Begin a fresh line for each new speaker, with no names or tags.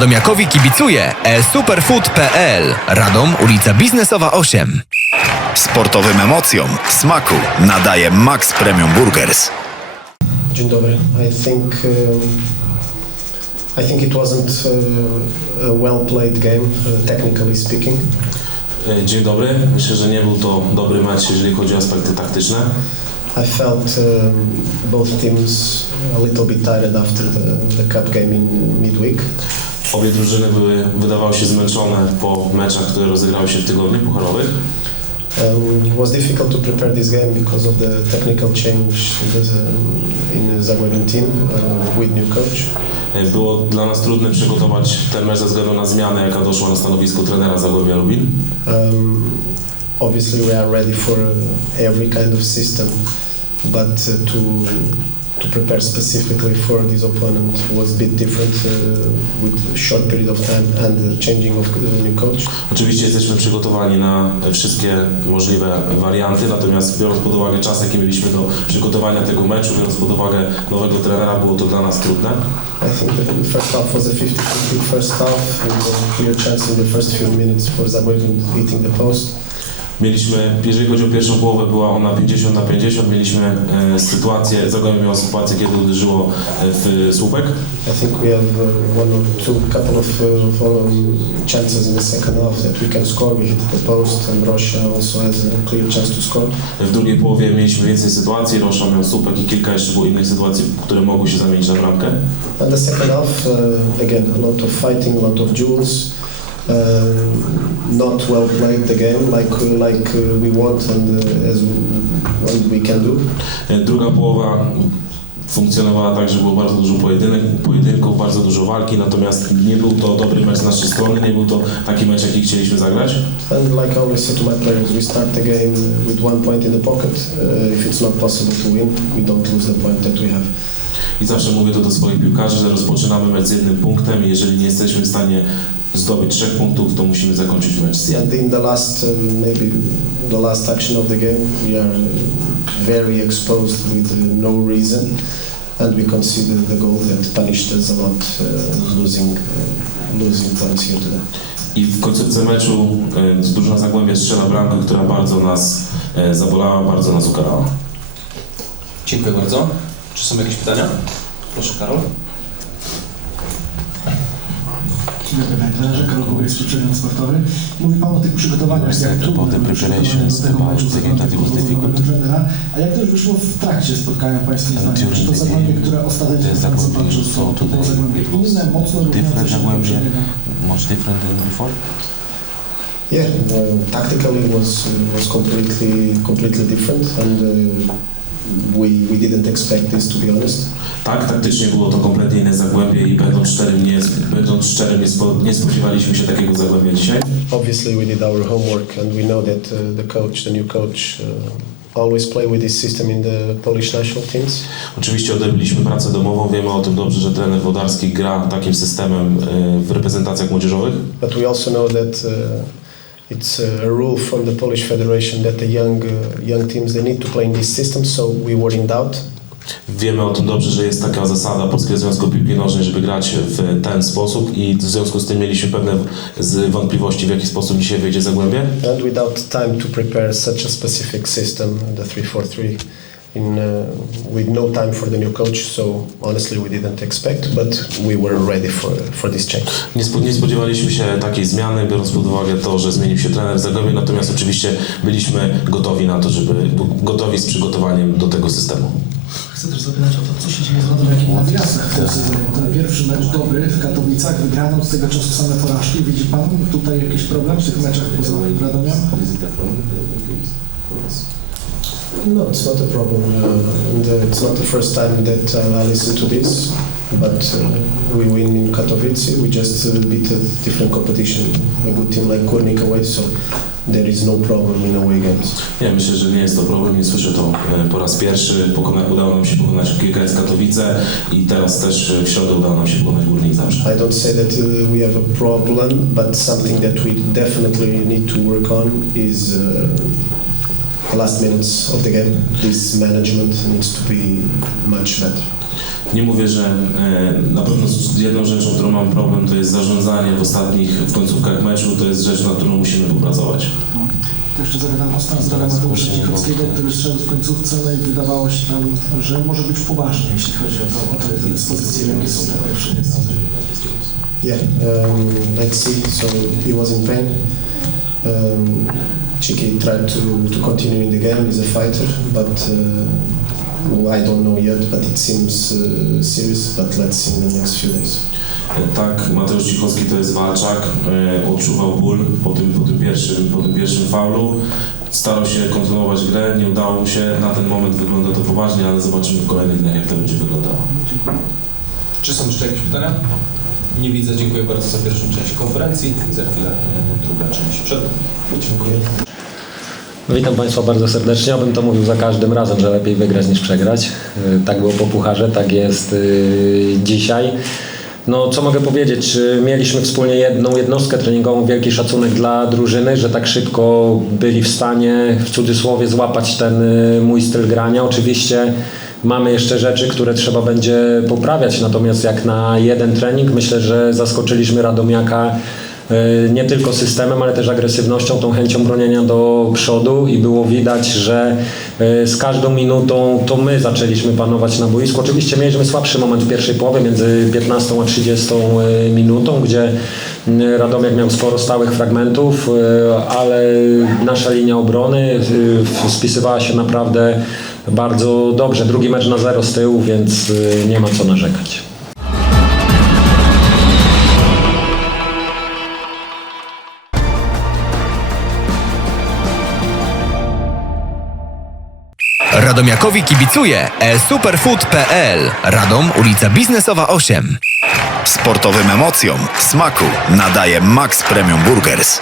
Radomiakowi kibicuje e-superfood.pl. Radom, ulica Biznesowa 8.
Sportowym emocjom smaku nadaje Max Premium Burgers.
Dzień dobry. I think um, I think it wasn't uh, a well played game, uh, technically speaking.
E, Dzień dobry. Myślę, że nie był to dobry mecz, jeżeli chodzi o aspekty taktyczne.
I felt um, both teams a little bit tired after the, the cup game in midweek.
Obie drużyny były, wydawały się zmęczone po meczach, które rozegrały się w tygodniu pucharowych.
Um, it was difficult to prepare this game because of the technical change in team uh, with new coach.
E, Było dla nas trudne przygotować ten mecz ze względu na zmianę, jaka doszła na stanowisku trenera Zagłębia Lubin.
Um, obviously, we are ready for uh, every kind of system, but uh, to to prepare specifically for this opponent was a bit different uh, with short period of time and the changing of the new coach.
Oczywiście jesteśmy przygotowani na wszystkie możliwe warianty, natomiast biorąc pod uwagę czas, jaki mieliśmy do przygotowania tego meczu, biorąc pod uwagę nowego trenera, było to dla nas trudne.
I think the first half was a 50-50 first half with a clear chance in the first few minutes for Zagłębian hitting the post.
Mieliśmy, jeżeli chodzi o pierwszą połowę, była ona 50 na 50. Mieliśmy e, sytuację, Zagłębie miało sytuację, kiedy uderzyło e, w słupek.
I think we have uh, one or two couple of uh, um, chances in the second half that we can score. We hit the post and Russia also has a clear chance to score.
W drugiej połowie mieliśmy więcej sytuacji, Rosza miał słupek i kilka jeszcze było innych sytuacji, które mogły się zamienić na bramkę.
And the second half, uh, again, a lot of fighting, a lot of duels. Uh, not well played the game like like uh, we want and uh, as we, can do.
E, Druga połowa funkcjonowała tak, że było bardzo dużo pojedynek, pojedynków, bardzo dużo walki, natomiast nie był to dobry mecz z naszej strony, nie był to taki mecz, jaki chcieliśmy zagrać.
And like I always say to my players, we start the game with one point in the pocket. Uh, if it's not possible to win, we don't lose the point that we have.
I zawsze mówię to do swoich piłkarzy, że rozpoczynamy mecz z jednym punktem i jeżeli nie jesteśmy w stanie zdobyć trzech punktów, to musimy zakończyć mecz.
And in the last, um, maybe the last action of the game, we are very exposed with uh, no reason, and we conceded the goal that punished us a lot, uh, losing uh, losing points here today.
I w końcówce meczu e, drużyna Zagłębia strzela bramkę, która bardzo nas e, zabolała, bardzo nas ukarała.
Dziękuję bardzo. Czy są jakieś pytania? Proszę, Karol.
Dzień dobry, panie trenerze. Karol Kubek, Współczynnik Sportowy. Mówi Pan o tych przygotowaniach, jak trudne były przygotowania do tego meczu
the
za
game that it was
kontakt
difficult.
do trenera, a jak to już wyszło w trakcie spotkania Pańskim zdaniem? Czy to Zagłębie, które ostatecznie w końcu to było Zagłębie inne, mocno różniące
different
się
much different than before.
Yeah, uh, tactically was was completely completely different, and uh, we we didn't expect this to be honest.
Tak, taktycznie było to kompletnie inne Zagłębie i będąc szczerym, nie, będąc szczerym nie, spo, nie spodziewaliśmy się takiego Zagłębia dzisiaj.
Obviously, we did our homework, and we know that uh, the coach, the new coach, uh, always play with this system in the Polish national teams.
Oczywiście odrobiliśmy pracę domową, wiemy o tym dobrze, że trener Wodarski gra takim systemem e, w reprezentacjach młodzieżowych.
But we also know that uh, it's a rule from the Polish Federation that the young uh, young teams they need to play in this system. So we were in doubt,
Wiemy o tym dobrze, że jest taka zasada Polskiego Związku Piłki Nożnej, żeby grać w ten sposób i w związku z tym mieliśmy pewne wątpliwości, w jaki sposób dzisiaj wyjdzie Zagłębie.
and without time to prepare such a specific system, the three-four-three, in uh, with no time for the new coach. So honestly, we didn't expect, but we were ready for for this change.
Nie, spo, nie spodziewaliśmy się takiej zmiany, biorąc pod uwagę to, że zmienił się trener w Zagłębie, natomiast oczywiście byliśmy gotowi na to, żeby gotowi z przygotowaniem do tego systemu.
Chcę też zapytać o to, co się dzieje z Radomiakiem na wyjazdach w tym sezonie. Ten pierwszy mecz dobry w Katowicach, wygrano z tego czasu same porażki. Widzi Pan tutaj jakiś problem w tych meczach poza Radomiem?
No, it's not a problem, uh, and uh, it's not the first time that uh, I listen to this. But uh, we win in Katowice. We just uh, beat a different competition, a good team like Górnik away. So there is no problem in away games.
Nie, myślę, że nie jest to problem, nie słyszę to e, po raz pierwszy. Pokona, udało nam się pokonać GKS Katowice i teraz też e, w środę udało nam się pokonać Górnik Zabrze.
I don't say that uh, we have a problem, but something that we definitely need to work on is uh, last minutes of the game. This management needs to be much better.
Nie mówię, że e, na pewno z jedną rzeczą, którą mam problem, to jest zarządzanie w ostatnich, w końcówkach meczu. To jest rzecz, nad którą musimy popracować.
To jeszcze zagadam o stan zdrowia Mateusza Cichockiego, który strzelił w końcówce, no i wydawało się tam, że może być poważnie, jeśli chodzi o, to, o te dyspozycje, jakie są pierwszej jedynce.
Yeah, um, let's see. So he was in pain. Um, Chiki tried to, to continue in the game. He's a fighter, but uh, I don't know yet. But it seems uh, serious. But let's see in the next few days.
E, Tak, Mateusz Cichowski to jest walczak, e, odczuwał ból po tym, po tym, pierwszym, po tym pierwszym faulu. Starał się kontynuować grę, nie udało mu się. Na ten moment wygląda to poważnie, ale zobaczymy w kolejnych dniach, jak to będzie wyglądało.
Czy są jeszcze jakieś pytania? Nie widzę. Dziękuję bardzo za pierwszą część konferencji za chwilę e, druga część przed.
Dziękuję.
Witam Państwa bardzo serdecznie. Ja bym to mówił za każdym razem, że lepiej wygrać niż przegrać. Yy, Tak było po pucharze, tak jest yy, dzisiaj. No, co mogę powiedzieć? Mieliśmy wspólnie jedną jednostkę treningową, wielki szacunek dla drużyny, że tak szybko byli w stanie, w cudzysłowie, złapać ten mój styl grania. Oczywiście mamy jeszcze rzeczy, które trzeba będzie poprawiać, natomiast jak na jeden trening, myślę, że zaskoczyliśmy Radomiaka E, nie tylko systemem, ale też agresywnością, tą chęcią bronienia do przodu i było widać, że e, z każdą minutą to my zaczęliśmy panować na boisku. Oczywiście mieliśmy słabszy moment w pierwszej połowie, między 15 a 30 e, minutą, gdzie Radomiak miał sporo stałych fragmentów, ale nasza linia obrony spisywała się naprawdę bardzo dobrze. Drugi mecz na zero z tyłu, więc e, nie ma co narzekać.
Radomiakowi kibicuje e-superfood.pl. Radom, ulica Biznesowa 8.
Sportowym emocjom smaku nadaje Max Premium Burgers.